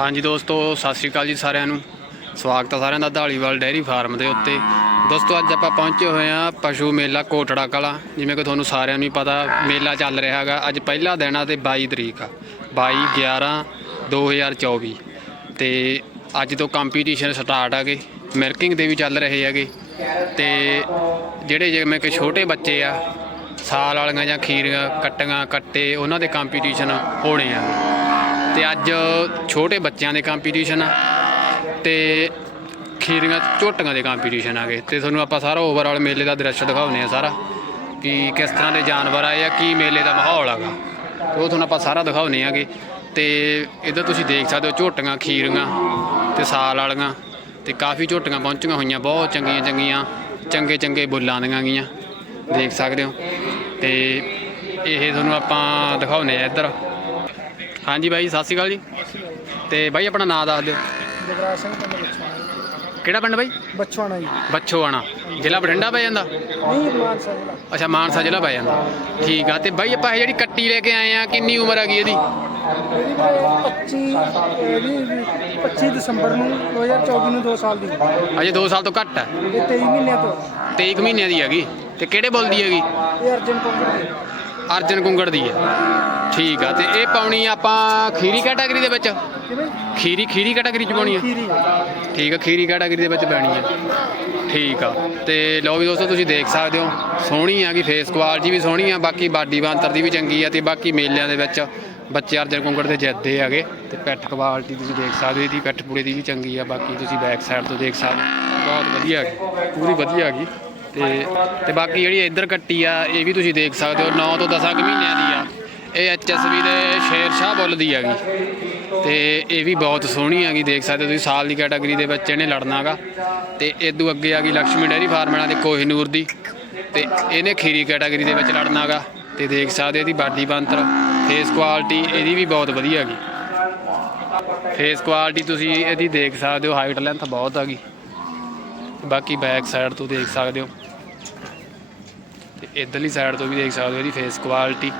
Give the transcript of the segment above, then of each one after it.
ਹਾਂਜੀ ਦੋਸਤੋ, ਸਤਿ ਸ਼੍ਰੀ ਅਕਾਲ ਜੀ ਸਾਰਿਆਂ ਨੂੰ। ਸਵਾਗਤ ਹੈ ਸਾਰਿਆਂ ਦਾ ਢਾਲੀਵਾਲ ਡੈਰੀ ਫਾਰਮ ਦੇ ਉੱਤੇ। ਦੋਸਤੋ, ਅੱਜ ਆਪਾਂ ਪਹੁੰਚੇ ਹੋਏ ਹਾਂ ਪਸ਼ੂ ਮੇਲਾ ਕੋਟੜਾ ਕਲਾ। ਜਿਵੇਂ ਕਿ ਤੁਹਾਨੂੰ ਸਾਰਿਆਂ ਨੂੰ ਹੀ ਪਤਾ, ਮੇਲਾ ਚੱਲ ਰਿਹਾ ਹੈਗਾ। ਅੱਜ ਪਹਿਲਾ ਦਿਨ ਆ ਤੇ 22 ਤਰੀਕ ਆ। 22 11 2024 ਤੇ ਅੱਜ ਤੋਂ ਕੰਪੀਟੀਸ਼ਨ ਸਟਾਰਟ ਆਗੇ ਮਿਲਕਿੰਗ ਦੇ ਵੀ ਚੱਲ ਰਹੇ ਹੈਗੇ। ਤੇ ਜਿਹੜੇ ਜਿਵੇਂ ਕਿ ਛੋਟੇ ਬੱਚੇ ਆ, ਸਾਲ ਵਾਲੀਆਂ ਜਾਂ ਖੀਰੀਆਂ, ਕੱਟੀਆਂ, ਕੱਟੇ, ਉਹਨਾਂ ਦੇ ਕੰਪੀਟੀਸ਼ਨ ਹੋਣੇ ਆ। ਤੇ ਅੱਜ ਛੋਟੇ ਬੱਚਿਆਂ ਦੇ ਕੰਪੀਟੀਸ਼ਨ ਆ ਤੇ ਖੀਰੀਆਂ ਝੋਟੀਆਂ ਦੇ ਕੰਪੀਟੀਸ਼ਨ ਆ ਗਏ। ਤੇ ਤੁਹਾਨੂੰ ਆਪਾਂ ਸਾਰਾ ਓਵਰਆਲ ਮੇਲੇ ਦਾ ਦ੍ਰਿਸ਼ ਦਿਖਾਉਂਦੇ ਆ ਸਾਰਾ ਕਿ ਕਿਸ ਤਰ੍ਹਾਂ ਦੇ ਜਾਨਵਰ ਆਏ ਆ, ਕੀ ਮੇਲੇ ਦਾ ਮਾਹੌਲ ਹੈਗਾ ਉਹ ਤੁਹਾਨੂੰ ਆਪਾਂ ਸਾਰਾ ਦਿਖਾਉਂਦੇ ਆਗੇ ਤੇ ਇੱਧਰ ਤੁਸੀਂ ਦੇਖ ਸਕਦੇ ਹੋ ਝੋਟੀਆਂ, ਖੀਰੀਆਂ ਤੇ ਸਾਲ ਵਾਲੀਆਂ ਤੇ ਕਾਫੀ ਝੋਟੀਆਂ ਪਹੁੰਚੀਆਂ ਹੋਈਆਂ, ਬਹੁਤ ਚੰਗੀਆਂ ਚੰਗੀਆਂ ਚੰਗੇ ਚੰਗੇ ਬੁੱਲਾਂ ਦੀਆਂ ਗਈਆਂ ਦੇਖ ਸਕਦੇ ਹੋ। ਤੇ ਇਹ ਤੁਹਾਨੂੰ ਆਪਾਂ ਦਿਖਾਉਂਦੇ ਆ ਇੱਧਰ। ਹਾਂਜੀ ਬਾਈ ਸਤਿ ਸ਼੍ਰੀ ਅਕਾਲ ਜੀ। ਤੇ ਬਾਈ ਆਪਣਾ ਨਾਮ ਦੱਸ ਦਿਓ। ਜਗਰਾਜ ਸਿੰਘ ਪਿੰਡ ਬੱਚਵਾਣਾ ਕਿਹੜਾ ਪਿੰਡ ਬਾਈ? ਬੱਚਵਾਣਾ ਜੀ। ਬੱਛੋਆਣਾ। ਜ਼ਿਲ੍ਹਾ ਬਠਿੰਡਾ ਪੈ ਜਾਂਦਾ? ਨਹੀਂ ਮਾਨਸਾ ਜ਼ਿਲ੍ਹਾ। ਅੱਛਾ ਮਾਨਸਾ ਜ਼ਿਲ੍ਹਾ ਪੈ ਜਾਂਦਾ। ਠੀਕ ਆ ਤੇ ਬਾਈ ਆਪਾਂ ਇਹ ਜਿਹੜੀ ਕੱਟੀ ਲੈ ਕੇ ਆਏ ਆ ਕਿੰਨੀ ਉਮਰ ਹੈਗੀ ਇਹਦੀ? ਇਹਦੀ ਵੀਰੇ 25 ਇਹਦੀ 25 ਦਸੰਬਰ ਨੂੰ 2024 ਨੂੰ 2 ਸਾਲ ਦੀ। ਅਜੇ 2 ਸਾਲ ਤੋਂ ਘੱਟ ਹੈ ਇਹ 23 ਮਹੀਨਿਆਂ ਤੋਂ। 23 ਕੁ ਮਹੀਨਿਆਂ ਦੀ ਹੈਗੀ। ਤੇ ਕਿਹੜੇ ਬੁੱਲ ਦੀ ਹੈਗੀ? ਇਹ ਅਰਜਨ ਕੋਂਗੜ ਦੀ। ਅਰਜਨ ਕੁੰਗੜ ਦੀ ਹੈ। ਠੀਕ ਆ ਤੇ ਇਹ ਪਾਉਣੀ ਆਪਾਂ ਖੀਰੀ ਕੈਟਾਗਰੀ ਦੇ ਵਿੱਚ? ਕਿਵੇਂ? ਖੀਰੀ ਖੀਰੀ ਕੈਟਾਗਰੀ ਚ ਪਾਉਣੀ ਆ? ਖੀਰੀ। ਠੀਕ ਆ ਖੀਰੀ ਕੈਟਾਗਰੀ ਦੇ ਵਿੱਚ ਪੈਣੀ ਹੈ ਠੀਕ ਆ ਤੇ ਲਓ ਵੀ ਦੋਸਤੋ ਤੁਸੀਂ ਦੇਖ ਸਕਦੇ ਹੋ ਸੋਹਣੀ ਆ ਕਿ ਫੇਸ ਕੁਆਲਿਟੀ ਵੀ ਸੋਹਣੀ ਆ ਬਾਕੀ ਬਾਡੀ ਬਾਂਤਰ ਦੀ ਵੀ ਚੰਗੀ ਆ ਤੇ ਬਾਕੀ ਮੇਲਿਆਂ ਦੇ ਵਿੱਚ ਬੱਚੇ ਅਰਜਨ ਕੁੰਗੜ ਦੇ ਜਿੱਦੇ ਹੈਗੇ ਤੇ ਪੈਟ ਕੁਆਲਿਟੀ ਤੁਸੀਂ ਦੇਖ ਸਕਦੇ ਹੋ ਇਹਦੀ ਪੈਟ ਪੂੜੇ ਦੀ ਵੀ ਚੰਗੀ ਆ ਬਾਕੀ ਤੁਸੀਂ ਬੈਕ ਸਾਈਡ ਤੋਂ ਦੇਖ ਸਕਦੇ ਹੋ ਬਹੁਤ ਵਧੀਆ ਪੂਰੀ ਵਧੀਆ ਹੈਗੀ ਤੇ ਤੇ ਬਾਕੀ ਜਿਹੜੀ ਇੱਧਰ ਕੱਟੀ ਆ ਇਹ ਵੀ ਤੁਸੀਂ ਦੇਖ ਸਕਦੇ ਹੋ 9 ਤੋਂ 10 ਕੁ ਮਹੀਨਿਆਂ ਦੀ ਆ। ਇਹ ਐਚਐਸਵੀ ਦੇ ਸ਼ੇਰ ਸ਼ਾਹ ਬੁੱਲ ਦੀ ਹੈਗੀ। ਤੇ ਇਹ ਵੀ ਬਹੁਤ ਸੋਹਣੀ ਹੈਗੀ, ਦੇਖ ਸਕਦੇ ਹੋ ਤੁਸੀਂ, ਸਾਲ ਦੀ ਕੈਟਾਗਰੀ ਦੇ ਵਿੱਚ ਇਹਨੇ ਲੜਨਾਗਾ ਤੇ ਇਦੋਂ ਅੱਗੇ ਆ ਗਈ ਲక్ష్ਮੀ ਡੈਰੀ ਫਾਰਮਾਂ ਦੇ ਕੋਹੀਨੂਰ ਦੀ। ਤੇ ਇਹਨੇ ਖੀਰੀ ਕੈਟਾਗਰੀ ਦੇ ਵਿੱਚ ਲੜਨਾਗਾ ਤੇ ਦੇਖ ਸਕਦੇ ਹੋ ਇਹਦੀ ਬਾਡੀ ਬੰਤਰ ਫੇਸ ਕੁਆਲਿਟੀ ਇਹਦੀ ਵੀ ਬਹੁਤ ਵਧੀਆ ਹੈਗੀ। ਫੇਸ ਕੁਆਲਿਟੀ ਤੁਸੀਂ ਇਹਦੀ ਦੇਖ ਸਕਦੇ ਹੋ ਹਾਈਟ ਲੈਂਥ ਬਹੁਤ ਹੈਗੀ। ਬਾਕੀ ਬੈਕ ਸਾਈਡ ਤੋਂ ਦੇਖ ਸਕਦੇ ਹੋ। ਤੇ ਇਧਰਲੀ ਸਾਈਡ ਤੋਂ ਵੀ ਦੇਖ ਸਕਦੇ ਹੋ ਇਹਦੀ ਫੇਸ ਕੁਆਲਿਟੀ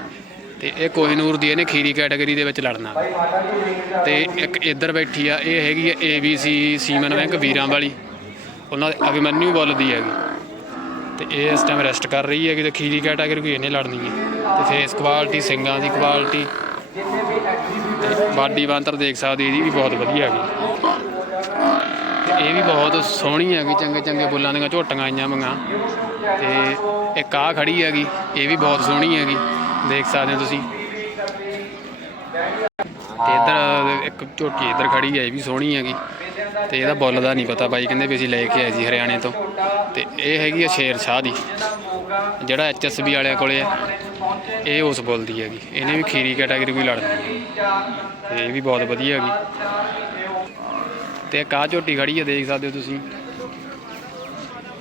ਤੇ ਇਹ ਕੋਹੀਨੂਰ ਦੀ ਇਹਨੇ ਖੀਰੀ ਕੈਟਾਗਰੀ ਦੇ ਵਿੱਚ ਲੜਨਾ। ਤੇ ਇੱਕ ਇੱਧਰ ਬੈਠੀ ਆ, ਇਹ ਹੈਗੀ ਆ ABC ਸੀਮਨ ਬੈਂਕ ਵੀਰਾਂ ਵਾਲੀ। ਉਹਨਾਂ ਦੇ ਅਭਿਮਨਿਊ ਬੋਲ ਦੀ ਹੈਗੀ। ਤੇ ਇਹ ਇਸ ਟਾਈਮ ਰੈਸਟ ਕਰ ਰਹੀ ਹੈਗੀ ਤੇ ਖੀਰੀ ਕੈਟਾਗਰੀ ਕੋਈ ਇਹਨੇ ਲੜਨੀ ਹੈ। ਤੇ ਫੇਸ ਕੁਆਲਿਟੀ ਸਿੰਗਾਂ ਦੀ ਕੁਆਲਿਟੀ ਤੇ ਬਾਡੀ ਬਾਂਤਰ ਦੇਖ ਸਕਦੇ, ਇਹਦੀ ਵੀ ਬਹੁਤ ਵਧੀਆ ਹੈਗੀ। ਤੇ ਇਹ ਵੀ ਬਹੁਤ ਸੋਹਣੀ ਹੈਗੀ, ਚੰਗੇ ਚੰਗੇ ਬੁੱਲਾਂ ਦੀਆਂ ਝੋਟੀਆਂ ਆਈਆਂ ਮੰਗਾ ਤੇ ਇੱਕ ਆ ਖੜੀ ਹੈਗੀ, ਇਹ ਵੀ ਬਹੁਤ ਸੋਹਣੀ ਹੈਗੀ। ਦੇਖ ਸਕਦੇ ਹੋ ਤੁਸੀਂ। ਤੇ ਇੱਧਰ ਇੱਕ ਝੋਟੀ ਇੱਧਰ ਖੜੀ ਹੈ, ਇਹ ਵੀ ਸੋਹਣੀ ਹੈਗੀ। ਤੇ ਇਹਦਾ ਬੁੱਲ ਦਾ ਨਹੀਂ ਪਤਾ ਬਾਈ, ਕਹਿੰਦੇ ਵੀ ਅਸੀਂ ਲੈ ਕੇ ਆਏ ਸੀ ਹਰਿਆਣੇ ਤੋਂ। ਤੇ ਇਹ ਹੈਗੀ ਆ ਸ਼ੇਰ ਸ਼ਾਹ ਦੀ, ਜਿਹੜਾ ਐਚਐਸਬੀ ਵਾਲਿਆਂ ਕੋਲੇ ਆ। ਇਹ ਉਸ ਬੁੱਲ ਦੀ ਹੈਗੀ, ਇਹਨੇ ਵੀ ਖੀਰੀ ਕੈਟਾਗਰੀ ਕੋਈ ਲੜਨੀ ਹੈ ਇਹ ਵੀ ਬਹੁਤ ਵਧੀਆ ਹੈਗੀ। ਤੇ ਇੱਕ ਆਹ ਝੋਟੀ ਖੜੀ ਹੈ ਦੇਖ ਸਕਦੇ ਹੋ ਤੁਸੀਂ।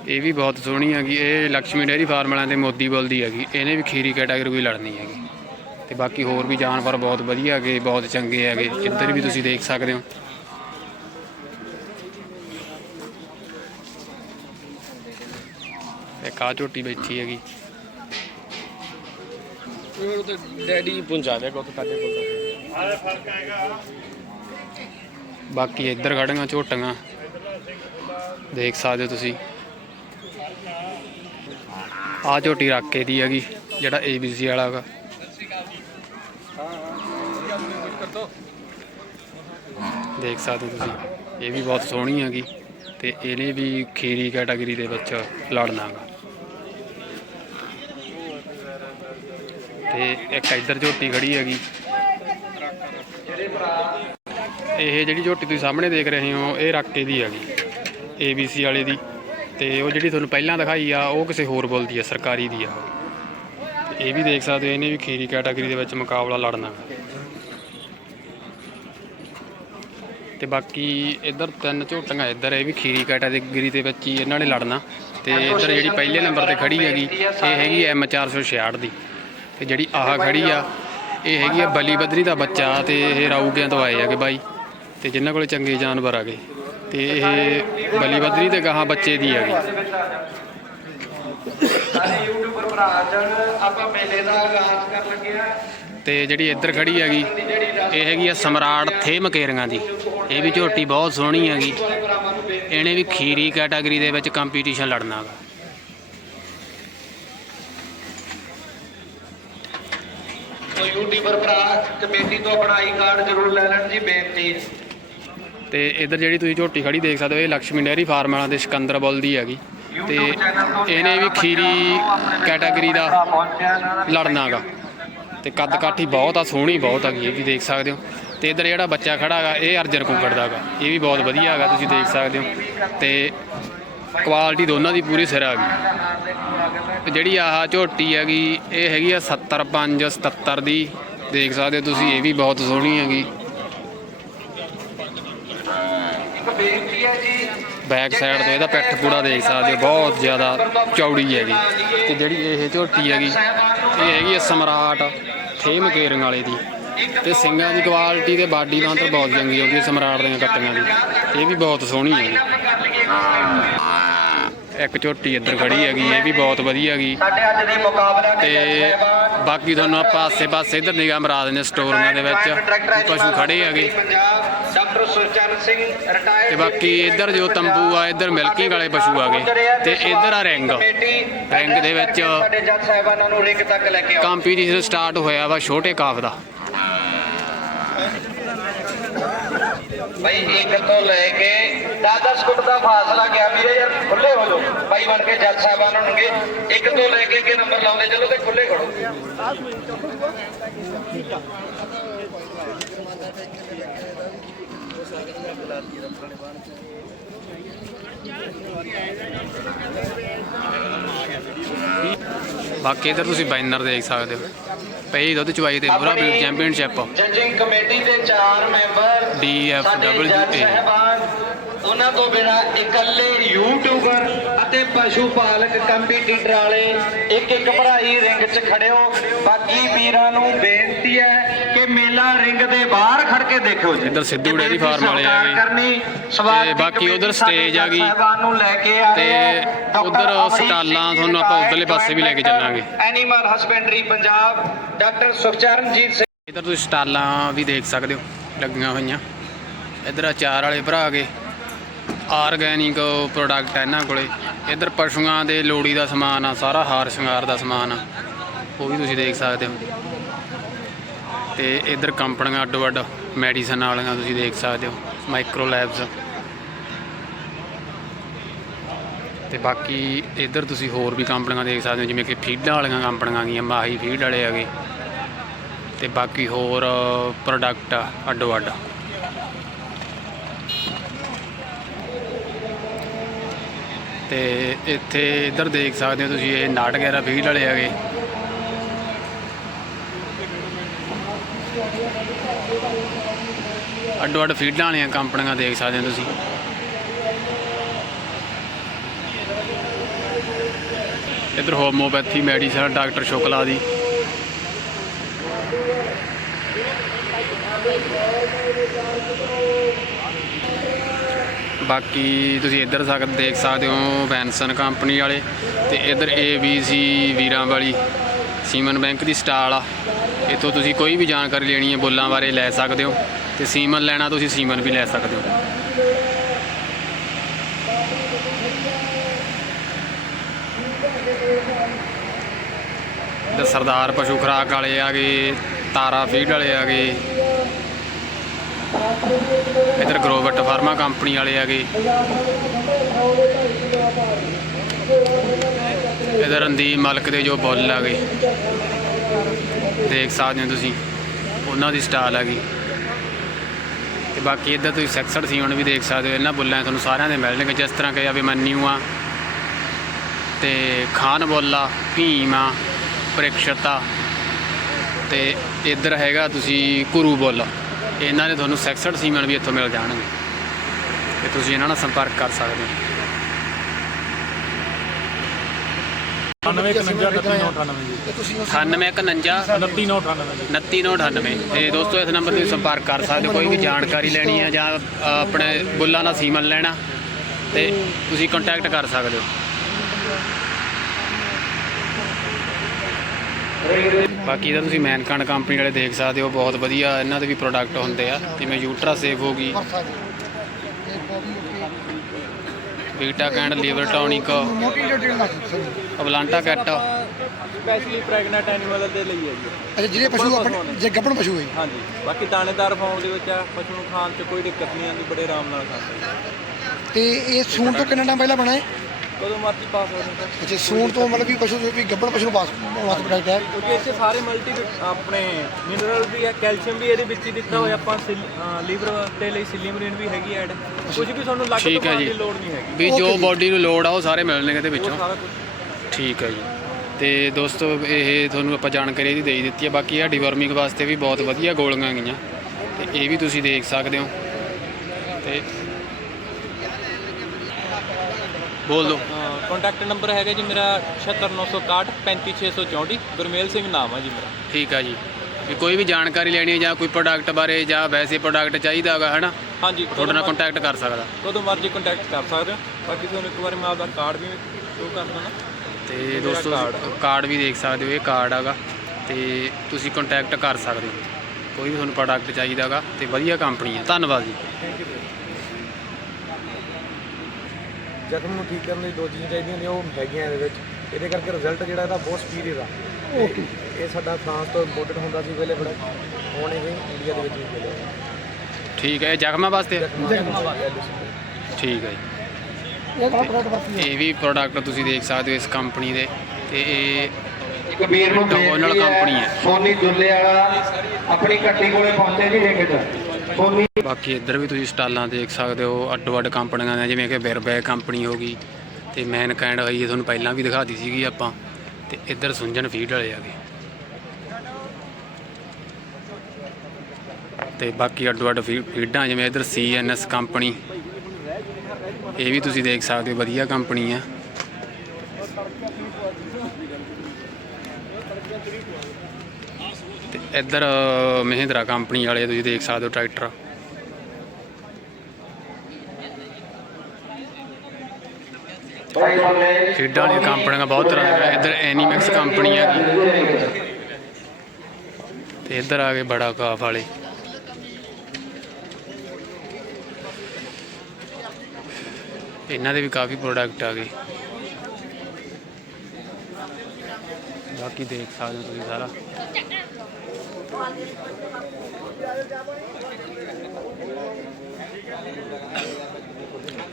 ਇਹ ਵੀ ਬਹੁਤ ਸੋਹਣੀ ਹੈਗੀ ਇਹ ਲక్ష్ਮੀ ਡੇਅਰੀ ਫਾਰਮ ਵਾਲਿਆਂ ਦੇ ਮੋਦੀ ਬੁੱਲ ਦੀ ਹੈਗੀ ਇਹਨੇ ਵੀ ਖੀਰੀ ਕੈਟਾਗਰੀ ਲੜਨੀ ਹੈਗੀ। ਤੇ ਬਾਕੀ ਹੋਰ ਵੀ ਜਾਨਵਰ ਬਹੁਤ ਵਧੀਆ ਹੈਗੇ ਬਹੁਤ ਚੰਗੇ ਹੈਗੇ ਇੱਧਰ ਵੀ ਤੁਸੀਂ ਦੇਖ ਸਕਦੇ ਹੋ। ਇੱਕ ਆਹ ਝੋਟੀ ਬੈਠੀ ਹੈਗੀ। ਉਹ ਤਾਂ ਡੈਡੀ ਕੋਲ ਬਾਕੀ ਇੱਧਰ ਖੜੀਆਂ ਝੋਟੀਆਂ। ਦੇਖ ਸਕਦੇ ਹੋ ਤੁਸੀਂ। ਆਹ ਝੋਟੀ ਰਾਕੇ ਦੀ ਹੈਗੀ, ਜਿਹੜਾ ABC ਵਾਲਾ ਹੈਗਾ। ਦੇਖ ਸਕਦੇ ਹੋ ਤੁਸੀਂ, ਇਹ ਵੀ ਬਹੁਤ ਸੋਹਣੀ ਹੈਗੀ, ਤੇ ਇਹਨੇ ਵੀ ਖੀਰੀ ਕੈਟਾਗਰੀ ਦੇ ਵਿੱਚ ਲੜਨਾ ਹੈਗਾ। ਤੇ ਇੱਕ ਇੱਧਰ ਝੋਟੀ ਖੜੀ ਹੈਗੀ। ਇਹ ਜਿਹੜੀ ਝੋਟੀ ਤੁਸੀਂ ਸਾਹਮਣੇ ਦੇਖ ਰਹੇ ਹੋ, ਇਹ ਰਾਕੇ ਦੀ ਹੈਗੀ ABC ਵਾਲੇ ਦੀ। ਤੇ ਉਹ ਜਿਹੜੀ ਤੁਹਾਨੂੰ ਪਹਿਲਾਂ ਦਿਖਾਈ ਆ, ਉਹ ਕਿਸੇ ਹੋਰ ਬੁੱਲ ਦੀ ਆ, ਸਰਕਾਰੀ ਦੀ ਆ। ਇਹ ਵੀ ਦੇਖ ਸਕਦੇ ਹੋ, ਇਹਨੇ ਵੀ ਖੀਰੀ ਕੈਟਾਗਰੀ ਦੇ ਵਿੱਚ ਮੁਕਾਬਲਾ ਲੜਨਾ। ਤੇ ਬਾਕੀ ਇੱਧਰ ਤਿੰਨ ਝੋਟੀਆਂ, ਇੱਧਰ ਇਹ ਵੀ ਖੀਰੀ ਕੈਟਾਗਰੀ ਦੇ ਵਿੱਚ ਹੀ ਇਹਨਾਂ ਨੇ ਲੜਨਾ। ਤੇ ਇੱਧਰ ਜਿਹੜੀ ਪਹਿਲੇ ਨੰਬਰ ਤੇ ਖੜੀ ਹੈਗੀ, ਇਹ ਹੈਗੀ M466 ਦੀ। ਤੇ ਜਿਹੜੀ ਆਹ ਖੜੀ ਆ, ਇਹ ਹੈਗੀ ਆ ਬਲੀ ਬਦਰੀ ਦਾ ਬੱਚਾ ਤੇ ਇਹ ਰਾਊਗਿਆਂ ਤੋਂ ਆਏ ਹੈਗੇ ਬਾਈ। ਤੇ ਜਿਨ੍ਹਾਂ ਕੋਲੇ ਚੰਗੇ ਜਾਨਵਰ ਆਗੇ ਤੇ ਇਹ ਬਲੀ ਬਦਰੀ ਦੇ ਗਾਹਾਂ ਬੱਚੇ ਦੀ ਹੈਗੀ। ਸਾਡੇ ਯੂਟਿਊਬਰ ਭਰਾ ਜਨ ਆਪਾਂ ਮੇਲੇ ਦਾ ਆਗਾਜ਼ ਕਰਨ ਲੱਗੇ ਆ। ਤੇ ਜਿਹੜੀ ਇੱਧਰ ਖੜੀ ਹੈਗੀ ਇਹ ਹੈਗੀ ਆ ਸਮਰਾਟ ਥੇ ਮਕੇਰੀਆਂ ਦੀ। ਇਹ ਵੀ ਝੋਟੀ ਬਹੁਤ ਸੋਹਣੀ ਹੈਗੀ। ਇਹਨੇ ਵੀ ਖੀਰੀ ਕੈਟਾਗਰੀ ਦੇ ਵਿੱਚ ਕੰਪੀਟੀਸ਼ਨ ਲੜਨਾ ਗਾ ਤੋ ਯੂਟਿਊਬਰ ਭਰਾ ਕਮੇਟੀ ਤੋਂ ਆਪਣਾ ਆਈ ਕਾਰਡ ਜ਼ਰੂਰ ਲੈ ਲੈਣ ਜੀ ਬੇਨਤੀ। ਤੇ ਇਧਰ ਜਿਹੜੀ ਤੁਸੀਂ ਝੋਟੀ ਖੜੀ ਦੇਖ ਸਕਦੇ ਹੋ, ਇਹ ਲక్ష్ਮੀ ਡੇਅਰੀ ਫਾਰਮ ਵਾਲਾ ਦੇ ਸਿਕੰਦਰ ਦੀ ਹੈਗੀ। ਤੇ ਇਹਨੇ ਵੀ ਖੀਰੀ ਕੈਟਾਗਰੀ ਦਾ ਲੜਨਾ ਗਾ ਤੇ ਕੱਦ ਕਾਠੀ ਬਹੁਤ ਆ, ਸੋਹਣੀ ਬਹੁਤ ਹੈਗੀ ਇਹ ਵੀ ਦੇਖ ਸਕਦੇ ਹੋ। ਤੇ ਇਧਰ ਜਿਹੜਾ ਬੱਚਾ ਖੜਾ ਹੈਗਾ, ਇਹ ਅਰਜਨ ਕੁੱਕੜ ਦਾ ਹੈਗਾ। ਇਹ ਵੀ ਬਹੁਤ ਵਧੀਆ ਹੈਗਾ, ਤੁਸੀਂ ਦੇਖ ਸਕਦੇ ਹੋ। ਤੇ ਕੁਆਲਿਟੀ ਦੋਨਾਂ ਦੀ ਪੂਰੀ ਸਿਰ ਆ ਗਈ ਜਿਹੜੀ ਆਹ ਝੋਟੀ ਹੈਗੀ, ਇਹ ਹੈਗੀ ਆ 75 77 ਦੀ। ਦੇਖ ਸਕਦੇ ਹੋ ਤੁਸੀਂ, ਇਹ ਵੀ ਬਹੁਤ ਸੋਹਣੀ ਹੈਗੀ ਇੱਕ ਬੇਨਤੀ ਹੈ ਜੀ ਬੈਕ ਸਾਈਡ ਤੋਂ ਇਹਦਾ ਪਿੱਠ ਪੂੜਾ ਦੇਖ ਸਕਦੇ ਹੋ, ਬਹੁਤ ਜ਼ਿਆਦਾ ਚੌੜੀ ਹੈਗੀ। ਤੇ ਜਿਹੜੀ ਇਹ ਝੋਟੀ ਹੈਗੀ, ਇਹ ਹੈਗੀ ਆ ਸਮਰਾਟ ਠੇਮ ਕੇਰਿੰਗ ਵਾਲੇ ਦੀ। ਤੇ ਸਿੰਘਾਂ ਦੀ ਕੁਆਲਿਟੀ ਤੇ ਬਾਡੀ ਬਾਂ ਤਾਂ ਬਹੁਤ ਚੰਗੀ ਆਉਂਦੀ ਹੈ ਸਮਰਾਟ ਦੀਆਂ ਕੱਟੀਆਂ ਦੀ। ਇਹ ਵੀ ਬਹੁਤ ਸੋਹਣੀ ਹੈਗੀ। ਇੱਕ ਝੋਟੀ ਇੱਧਰ ਖੜੀ ਹੈਗੀ, ਇਹ ਵੀ ਬਹੁਤ ਵਧੀਆ ਹੈਗੀ। ਸਾਡੇ ਤੇ ਬਾਕੀ ਤੁਹਾਨੂੰ ਆਪਾਂ ਆਸੇ-ਪਾਸੇ ਇੱਧਰ ਨਿਗਾਹ ਮਰਾ ਦਿੰਦੇ ਸਟੋਰਾਂ ਦੇ ਵਿੱਚ। ਪਸ਼ੂ ਖੜੇ ਹੈਗੇ। ਡਾਕਟਰ ਸੁਰਚਰਨ ਸਿੰਘ ਰਿਟਾਇਰਡ ਤੇ ਬਾਕੀ ਇੱਧਰ ਜੋ ਤੰਬੂ ਆ ਇੱਧਰ ਮਿਲਕਿੰਗ ਵਾਲੇ ਪਸ਼ੂ ਆ ਗਏ। ਤੇ ਇੱਧਰ ਆ ਰਿੰਗ। ਰਿੰਗ ਦੇ ਵਿੱਚ ਸਾਡੇ ਜੱਜ ਸਾਹਿਬਾਨਾਂ ਨੂੰ ਰਿੰਗ ਤੱਕ ਲੈ ਕੇ ਕੰਪੀਟੀਸ਼ਨ ਸਟਾਰਟ ਹੋਇਆ ਵਾ ਛੋਟੇ ਕਾਫ ਦਾ। ਭਾਈ ਇੱਕ ਤੋਂ ਲੈ ਕੇ 10-10 ਫੁੱਟ ਦਾ ਫਾਸਲਾ ਗਿਆ। ਵੀਰੇ ਯਾਰ ਖੁੱਲੇ ਹੋ ਜਾਓ। ਭਾਈ ਬਣ ਕੇ ਜੱਜ ਸਾਹਿਬਾਨਾਂ ਨੂੰ ਨਗੇ ਇੱਕ ਤੋਂ ਲੈ ਕੇ ਅੱਗੇ ਨੰਬਰ ਲਾਉਂਦੇ ਚਲੋ ਤੇ ਖੁੱਲੇ ਖੜੋ ਬਾਕੀ ਇੱਧਰ ਤੁਸੀਂ ਬੈਨਰ ਦੇਖ ਸਕਦੇ ਹੋ। ਪਈ ਦੁੱਧ ਚਵਾਈ ਤੇ ਪੂਰਾ ਵੀ ਚੈਂਪੀਅਨਸ਼ਿਪ ਜੱਜਿੰਗ ਕਮੇਟੀ ਦੇ ਚਾਰ ਮੈਂਬਰ ਸਾਹਿਬਾਨ, ਉਹਨਾਂ ਤੋਂ ਬਿਨਾ ਇਕੱਲੇ ਯੂਟਿਊਬਰ ਅਤੇ ਪਸ਼ੂ ਪਾਲਕ ਕੰਪੀਟੀਟਰ ਵਾਲੇ ਇੱਕ ਇੱਕ ਭਰਾਈ ਰਿੰਗ 'ਚ ਖੜਿਓ ਬਾਕੀ ਵੀਰਾਂ ਨੂੰ ਬੇਨਤੀ ਹੈ ਕਿ ਮੇਲਾ ਰਿੰਗ ਦੇ ਬਾਹਰ ਖੜ ਕੇ ਦੇਖਿਓ ਜੀ ਇੱਧਰ ਸਿੱਧੂ ਬੇਨਤੀ ਫਾਰਮ ਵਾਲੇ। ਕਰਨੀ ਸਵਾਗਤ ਤੇ ਬਾਕੀ ਉੱਧਰ ਸਟੇਜ ਆ ਗਈ। ਸਾਹਿਬਾਨ ਨੂੰ ਲੈ ਕੇ ਆ ਤੇ ਉੱਧਰ ਸਟਾਲਾਂ ਤੁਹਾਨੂੰ ਆਪਾਂ ਉੱਧਰਲੇ ਪਾਸੇ ਵੀ ਲੈ ਕੇ ਚੱਲਾਂਗੇ। Animal husbandry Punjab doctor Sukhcharanjit Singh ਇੱਧਰ ਤੁਸੀਂ ਸਟਾਲਾਂ ਵੀ ਦੇਖ ਸਕਦੇ ਹੋ ਲੱਗੀਆਂ ਹੋਈਆਂ ਇੱਧਰ ਅਚਾਰ ਵਾਲੇ ਭਰਾ ਗਏ ਆਰਗੈਨਿਕ ਪ੍ਰੋਡਕਟ ਹੈ ਇਹਨਾਂ ਕੋਲੇ। ਇੱਧਰ ਪਸ਼ੂਆਂ ਦੇ ਲੋੜੀ ਦਾ ਸਮਾਨ ਆ, ਸਾਰਾ ਹਾਰ ਸ਼ਿੰਗਾਰ ਦਾ ਸਮਾਨ ਆ। ਉਹ ਵੀ ਤੁਸੀਂ ਦੇਖ ਸਕਦੇ ਹੋ। ਤੇ ਇੱਧਰ ਕੰਪਨੀਆਂ ਅੱਡੋ ਅੱਡ ਮੈਡੀਸਨ ਵਾਲੀਆਂ ਤੁਸੀਂ ਦੇਖ ਸਕਦੇ ਹੋ ਮਾਈਕਰੋ ਲੈਬਸ ਤੇ ਬਾਕੀ ਇੱਧਰ ਤੁਸੀਂ ਹੋਰ ਵੀ ਕੰਪਨੀਆਂ ਦੇਖ ਸਕਦੇ ਹੋ, ਜਿਵੇਂ ਕਿ ਫੀਡਾਂ ਵਾਲੀਆਂ ਕੰਪਨੀਆਂ ਆ ਗਈਆਂ ਮਾਹੀ ਫੀਡ ਵਾਲੇ ਹੈਗੇ। ਤੇ ਬਾਕੀ ਹੋਰ ਪ੍ਰੋਡਕਟ ਅੱਡੋ ਅੱਡ। ਤੇ ਇੱਥੇ ਇੱਧਰ ਦੇਖ ਸਕਦੇ ਹੋ ਤੁਸੀਂ, ਇਹ ਨਾਟ ਵਗੈਰਾ ਫੀਲਡ ਵਾਲੇ ਹੈਗੇ। ਅੱਡੋ ਅੱਡ ਫੀਲਡਾਂ ਵਾਲੀਆਂ ਕੰਪਨੀਆਂ ਦੇਖ ਸਕਦੇ ਹੋ ਤੁਸੀਂ। ਇੱਧਰ ਹੋਮੋਪੈਥੀ ਮੈਡੀਸਨ ਡਾਕਟਰ ਸ਼ੁਕਲਾ ਦੀ। ਬਾਕੀ ਤੁਸੀਂ ਇੱਧਰ ਸਕ ਦੇਖ ਸਕਦੇ ਹੋ ਵੈਨਸਨ ਕੰਪਨੀ ਵਾਲੇ ਤੇ ਇੱਧਰ ABC ਵੀਰਾਂ ਵਾਲੀ, ਸੀਮਨ ਬੈਂਕ ਦੀ ਸਟਾਲ ਆ। ਇੱਥੋਂ ਤੁਸੀਂ ਕੋਈ ਵੀ ਜਾਣਕਾਰੀ ਲੈਣੀ ਹੈ ਬੋਲਾਂ ਬਾਰੇ ਲੈ ਸਕਦੇ ਹੋ ਤੇ ਸੀਮਨ ਲੈਣਾ ਤੁਸੀਂ ਸੀਮਨ ਵੀ ਲੈ ਸਕਦੇ ਹੋ। ਇੱਧਰ ਸਰਦਾਰ ਪਸ਼ੂ ਖੁਰਾਕ ਵਾਲੇ ਆ ਗਏ, ਤਾਰਾ ਫੀਡ ਵਾਲੇ ਆ ਗਏ। ਇੱਧਰ ਗਰੋਵਟ ਫਾਰਮਾ ਕੰਪਨੀ ਵਾਲੇ ਆ ਗਏ ਇੱਧਰ ਰਣਦੀਪ ਮਲਕ ਦੇ ਜੋ ਬੁੱਲ ਆ ਗਏ ਦੇਖ ਸਕਦੇ ਹੋ ਤੁਸੀਂ, ਉਹਨਾਂ ਦੀ ਸਟਾਲ ਆ ਗਈ ਤੇ ਬਾਕੀ ਇੱਧਰ ਤੁਸੀਂ ਸੈਕਸ ਸੀ, ਹੁਣ ਵੀ ਦੇਖ ਸਕਦੇ ਹੋ, ਇਹਨਾਂ ਬੁੱਲਾਂ ਤੁਹਾਨੂੰ ਸਾਰਿਆਂ ਦੇ ਮਿਲਣਗੇ, ਜਿਸ ਤਰ੍ਹਾਂ ਕਿ ਅਭਿਮਨਿਊ ਆ, ਤੇ ਖਾਨ ਬੋਲਾ ਭੀਮ ਆ, ਪ੍ਰਿਕਸ਼ਤਾ ਤੇ ਇੱਧਰ ਹੈਗਾ ਤੁਸੀਂ ਕੁਰੂ ਬੋਲਾ। ਇਹਨਾਂ ਦੇ ਤੁਹਾਨੂੰ ਸੈਕਸਡ ਸੀਮਨ ਵੀ ਇੱਥੋਂ ਮਿਲ ਜਾਣਗੇ। ਤੇ ਤੁਸੀਂ ਇਹਨਾਂ ਨਾਲ ਸੰਪਰਕ ਕਰ ਸਕਦੇ ਹੋ। 9851 2998 ਤੇ ਦੋਸਤੋ ਇਸ ਨੰਬਰ ਤੇ ਸੰਪਰਕ ਕਰ ਸਕਦੇ ਹੋ। ਕੋਈ ਵੀ ਜਾਣਕਾਰੀ ਲੈਣੀ ਹੈ ਜਾਂ ਆਪਣੇ ਬੁੱਲਾਂ ਦਾ ਸੀਮਨ ਲੈਣਾ, ਤੇ ਤੁਸੀਂ ਕੰਟੈਕਟ ਕਰ ਸਕਦੇ ਹੋ। ਬਾਕੀ ਇਹਦਾ ਤੁਸੀਂ ਮੈਨਕਾਂਡ ਕੰਪਨੀ ਵਾਲੇ ਦੇਖ ਸਕਦੇ ਹੋ ਬਹੁਤ ਵਧੀਆ ਇਹਨਾਂ ਦੇ ਵੀ ਪ੍ਰੋਡਕਟ ਹੁੰਦੇ ਆ ਜਿਵੇਂ ਯੂਟਰਾ ਸੇਫ ਹੋ ਗਈ। ਬੀਟਾ ਕੈਂਡ ਲੀਵਰ ਟੌਨਿਕ ਅਬਲਾਂਟਾ ਕੈਟ ਸਪੈਸ਼ਲੀ ਪ੍ਰੈਗਨੈਂਟ ਐਨੀਮਲ ਦੇ ਲਈ ਹੈ ਜੀ। ਅੱਛਾ ਜਿਹੜੇ ਪਸ਼ੂ ਆਪਣੇ ਜੇ ਗੱਭਣ ਪਸ਼ੂ ਹੈ ਹਾਂਜੀ ਬਾਕੀ ਦਾਣੇਦਾਰ ਫਾਰਮ ਦੇ ਵਿੱਚ ਆ ਪਸ਼ੂ ਨੂੰ ਖਾਣ 'ਚ ਕੋਈ ਦਿੱਕਤ ਨਹੀਂ ਆਉਂਦੀ ਬੜੇ ਆਰਾਮ ਨਾਲ ਖਾਂਦੇ ਤੇ ਇਹ ਸੂਣ ਤੋਂ ਕਿੰਨਾ ਟਾਈਮ ਪਹਿਲਾਂ ਬਣਾਏ? ਕਦੋਂ ਮਰਜ਼ੀ ਪਾਸ ਹੋ ਜਾਂਦਾ ਅੱਛਾ ਸੂਣ ਤੋਂ ਮਤਲਬ ਵੀ ਪਸ਼ੂ ਵੀ ਗੱਭਣ ਪਸ਼ੂ ਨੂੰ ਪਾਸ ਹੋਣਾ ਪ੍ਰੋਡਕਟ ਹੈ। ਕਿਉਂਕਿ ਇੱਥੇ ਸਾਰੇ ਮਲਟੀ ਆਪਣੇ ਮਿਨਰਲ ਵੀ ਹੈ ਕੈਲਸ਼ੀਅਮ ਵੀ ਇਹਦੇ ਵਿੱਚ ਹੀ ਦਿੱਤਾ ਹੋਇਆ ਆਪਾਂ ਲੀਵਰ ਦੇ ਲਈ ਸਿਲੀਮਰੀਨ ਵੀ ਹੈਗੀ ਐਡ ਕੁਝ ਵੀ ਤੁਹਾਨੂੰ ਲੱਗ ਤੋਂ ਠੀਕ ਹੈ ਪਾਉਣ ਜੀ। ਦੀ ਲੋੜ ਨਹੀਂ ਹੈਗੀ। ਵੀ ਜੋ ਬਾਡੀ ਨੂੰ ਲੋੜ ਆ ਉਹ ਸਾਰੇ ਮਿਲਣਗੇ ਇਹਦੇ ਉਹ ਵਿੱਚੋਂ। ਸਾਰਾ ਕੁਝ ਠੀਕ ਹੈ ਜੀ। ਤੇ ਦੋਸਤੋ ਇਹ ਤੁਹਾਨੂੰ ਆਪਾਂ ਜਾਣਕਾਰੀ ਇਹਦੀ ਦੇ ਦਿੱਤੀ ਹੈ। ਬਾਕੀ ਇਹ ਡੀਵਰਮਿੰਗ ਵਾਸਤੇ ਵੀ ਬਹੁਤ ਵਧੀਆ ਗੋਲੀਆਂ ਗਈਆਂ ਤੇ ਇਹ ਵੀ ਤੁਸੀਂ ਦੇਖ ਸਕਦੇ ਹੋ। ਤੇ ਬੋਲ ਦਿਓ ਕੰਟੈਕਟ ਨੰਬਰ ਹੈਗਾ ਜੀ ਮੇਰਾ 76961 35664 ਗੁਰਮੇਲ ਸਿੰਘ ਨਾਮ ਹੈ ਜੀ ਮੇਰਾ। ਠੀਕ ਆ ਜੀ। ਵੀ ਕੋਈ ਵੀ ਜਾਣਕਾਰੀ ਲੈਣੀ ਹੈ ਜਾਂ ਕੋਈ ਪ੍ਰੋਡਕਟ ਬਾਰੇ ਜਾਂ ਵੈਸੇ ਪ੍ਰੋਡਕਟ ਚਾਹੀਦਾ ਹੈਗਾ ਹਨਾ? ਹਾਂਜੀ ਤੁਹਾਡੇ ਨਾਲ ਕੰਟੈਕਟ ਕਰ ਸਕਦਾ। ਕਦੋਂ ਮਰਜ਼ੀ ਕੰਟੈਕਟ ਕਰ ਸਕਦੇ ਹੋ। ਬਾਕੀ ਤੁਹਾਨੂੰ ਇੱਕ ਵਾਰੀ ਮੈਂ ਆਪਦਾ ਕਾਰਡ ਵੀ ਸ਼ੋ ਕਰ ਦਵਾਂ ਤੇ ਦੋਸਤੋ ਕਾਰਡ ਕਾਰਡ ਵੀ ਦੇਖ ਸਕਦੇ ਹੋ ਇਹ ਕਾਰਡ ਹੈਗਾ। ਤੇ ਤੁਸੀਂ ਕੰਟੈਕਟ ਕਰ ਸਕਦੇ ਹੋ। ਕੋਈ ਵੀ ਤੁਹਾਨੂੰ ਪ੍ਰੋਡਕਟ ਚਾਹੀਦਾ ਹੈਗਾ ਤੇ ਵਧੀਆ ਕੰਪਨੀ ਹੈ ਧੰਨਵਾਦ ਜੀ। ਜ਼ਖਮ ਨੂੰ ਠੀਕ ਕਰਨ ਲਈ ਦੋ ਚੀਜ਼ਾਂ ਚਾਹੀਦੀਆਂ ਨੇ ਉਹ ਹੈਗੀਆਂ ਇਹਦੇ ਵਿੱਚ। ਇਹਦੇ ਕਰਕੇ ਰਿਜ਼ਲਟ ਜਿਹੜਾ ਇਹਦਾ ਬਹੁਤ ਸਪੀਰੀਅਰ ਆ ਓਕੇ ਇਹ ਸਾਡਾ ਫਰਾਂਸ ਤੋਂ ਇੰਪੋਰਟਡ ਹੁੰਦਾ ਸੀ ਪਹਿਲੇ ਬੜਾ। ਹੁਣ ਇਹ ਇੰਡੀਆ ਦੇ ਵਿੱਚ ਵੀ ਮਿਲਿਆ। ਠੀਕ ਹੈ ਇਹ ਜ਼ਖਮਾਂ ਵਾਸਤੇ? ਹੈ? ਠੀਕ ਹੈ ਜੀ। ਇਹ ਬੜਾ ਪ੍ਰੋਡਕਟ ਵਰਤੀ ਇਹ ਵੀ ਪ੍ਰੋਡਕਟ ਤੁਸੀਂ ਦੇਖ ਸਕਦੇ ਹੋ ਇਸ ਕੰਪਨੀ ਦੇ। ਤੇ ਇਹ ਇੱਕ ਵੀਰ ਨੂੰ ਡੋਨਲ ਬੇਨਤੀ ਕੰਪਨੀ ਹੈ। ਸੋਨੀ ਦੁੱਲੇ ਵਾਲਾ ਆਪਣੀ ਗੱਡੀ ਕੋਲੇ ਪਹੁੰਚੇ ਜੀ ਰਿੰਗ 'ਚ ਬਾਕੀ ਇੱਧਰ ਵੀ ਤੁਸੀਂ ਸਟਾਲਾਂ ਦੇਖ ਸਕਦੇ ਹੋ ਅੱਡੋ ਅੱਡ ਕੰਪਨੀਆਂ ਨੇ, ਜਿਵੇਂ ਕਿ ਬਿਰਬੈਗ ਕੰਪਨੀ ਹੋ ਗਈ ਤੇ ਮੈਨ ਕੈਂਡ ਹੋਈ ਇਹ ਤੁਹਾਨੂੰ ਪਹਿਲਾਂ ਵੀ ਦਿਖਾ ਦਿਖਾਤੀ ਸੀਗੀ ਆਪਾਂ, ਤੇ ਇੱਧਰ ਸੁੰਜਣ ਫੀਡ ਵਾਲੇ ਆ ਗਏ। ਤੇ ਬਾਕੀ ਅੱਡੋ ਅੱਡ ਫੀ- ਫੀਡਾਂ ਜਿਵੇਂ ਇੱਧਰ ਸੀਐਨਐਸ ਕੰਪਨੀ, ਇਹ ਵੀ ਤੁਸੀਂ ਦੇਖ ਸਕਦੇ ਹੋ, ਵਧੀਆ ਕੰਪਨੀ ਆ। ਤੇ ਇੱਧਰ ਮਹਿੰਦਰਾ ਕੰਪਨੀ ਵਾਲੇ ਤੁਸੀਂ ਦੇਖ ਸਕਦੇ ਹੋ ਟਰੈਕਟਰ। ਖੇਡਾਂ ਵਾਲੀਆਂ ਕੰਪਨੀਆਂ ਬਹੁਤ ਤਰ੍ਹਾਂ ਦੀਆਂ, ਇੱਧਰ ਐਨੀਮੈਕਸ ਕੰਪਨੀ ਆ ਗਈ ਤੇ ਇੱਧਰ ਆ ਗਏ ਬੜਾ ਕਾਫ ਵਾਲੇ। ਇਹਨਾਂ ਦੇ ਵੀ ਕਾਫੀ ਪ੍ਰੋਡਕਟ ਆ ਗਏ। ਬਾਕੀ ਦੇਖ ਸਕਦੇ ਹੋ ਤੁਸੀਂ ਸਾਰਾ।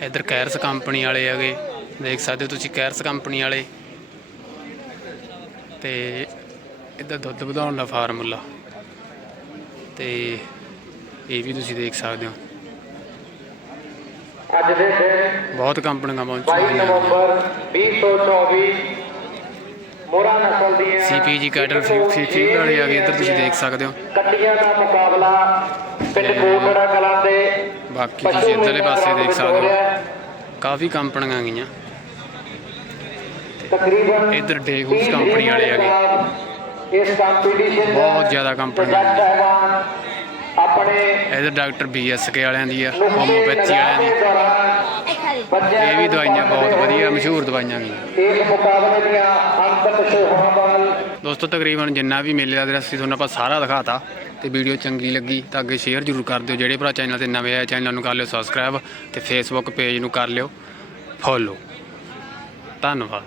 ਇੱਧਰ ਕੈਰਸ ਕੰਪਨੀ ਵਾਲੇ ਹੈਗੇ ਦੇਖ ਸਕਦੇ ਹੋ ਤੁਸੀਂ ਕੈਰਸ ਕੰਪਨੀ ਵਾਲੇ। ਤੇ ਇੱਧਰ ਦੁੱਧ ਵਧਾਉਣ ਦਾ ਫਾਰਮੂਲਾ। ਤੇ ਇਹ ਵੀ ਤੁਸੀਂ ਦੇਖ ਸਕਦੇ ਹੋ। ਅੱਜ ਦੇ ਦਿਨ ਬਹੁਤ ਕੰਪਨੀਆਂ 22 ਪਹੁੰਚੀਆਂ ਹੋਈਆਂ ਨਵੰਬਰ 2024 ਮੋਰਾ ਨਸਲ ਦੀਆਂ ਸੀਪੀਜੀ ਕੈਟਲ ਫੀਡ ਵਾਲੇ ਆ ਗਏ ਇੱਧਰ ਤੁਸੀਂ ਦੇਖ ਸਕਦੇ ਹੋ। ਕੱਟੀਆਂ ਦਾ ਮੁਕਾਬਲਾ ਪਿੰਡ ਕੋਟੜਾ ਕਲਾਂ ਦੇ ਬਾਕੀ ਤੁਸੀਂ ਇੱਧਰਲੇ ਪਾਸੇ ਦੇਖ ਸਕਦੇ ਹੋ। ਕਾਫੀ ਕੰਪਨੀਆਂ ਗਈਆਂ। ਤਕਰੀਬਨ ਇੱਧਰ ਡੇਹੂਸ ਕੰਪਨੀ ਵਾਲੇ ਆ ਗਏ। ਇਸ ਕੰਪੀਟੀਸ਼ਨ ਬਹੁਤ ਜ਼ਿਆਦਾ ਕੰਪਨੀਆਂ ਇੱਧਰ ਡਾਕਟਰ ਬੀਐਸਕੇ ਵਾਲਿਆਂ ਦੀ ਆ ਹੋਮੋਪੈਥੀ ਵਾਲਿਆਂ ਦੀ। ਇਹ ਵੀ ਦਵਾਈਆਂ ਬਹੁਤ ਵਧੀਆ ਮਸ਼ਹੂਰ ਦਵਾਈਆਂ ਵੱਲ। ਦੋਸਤੋ ਤਕਰੀਬਨ ਜਿੰਨਾ ਵੀ ਮੇਲੇ ਦਾ ਦ੍ਰਿਸ਼ ਸੀ ਤੁਹਾਨੂੰ ਆਪਾਂ ਸਾਰਾ ਦਿਖਾਤਾ ਤੇ ਵੀਡੀਓ ਚੰਗੀ ਲੱਗੀ ਤਾਂ ਅੱਗੇ ਸ਼ੇਅਰ ਜ਼ਰੂਰ ਕਰ ਦਿਓ। ਜਿਹੜੇ ਭਰਾ ਚੈਨਲ ਤੇ ਨਵੇਂ ਆਏ ਚੈਨਲ ਨੂੰ ਕਰ ਲਿਓ ਸਬਸਕ੍ਰਾਈਬ ਤੇ ਫੇਸਬੁੱਕ ਪੇਜ ਨੂੰ ਕਰ ਲਿਓ। ਫੋਲੋ ਧੰਨਵਾਦ।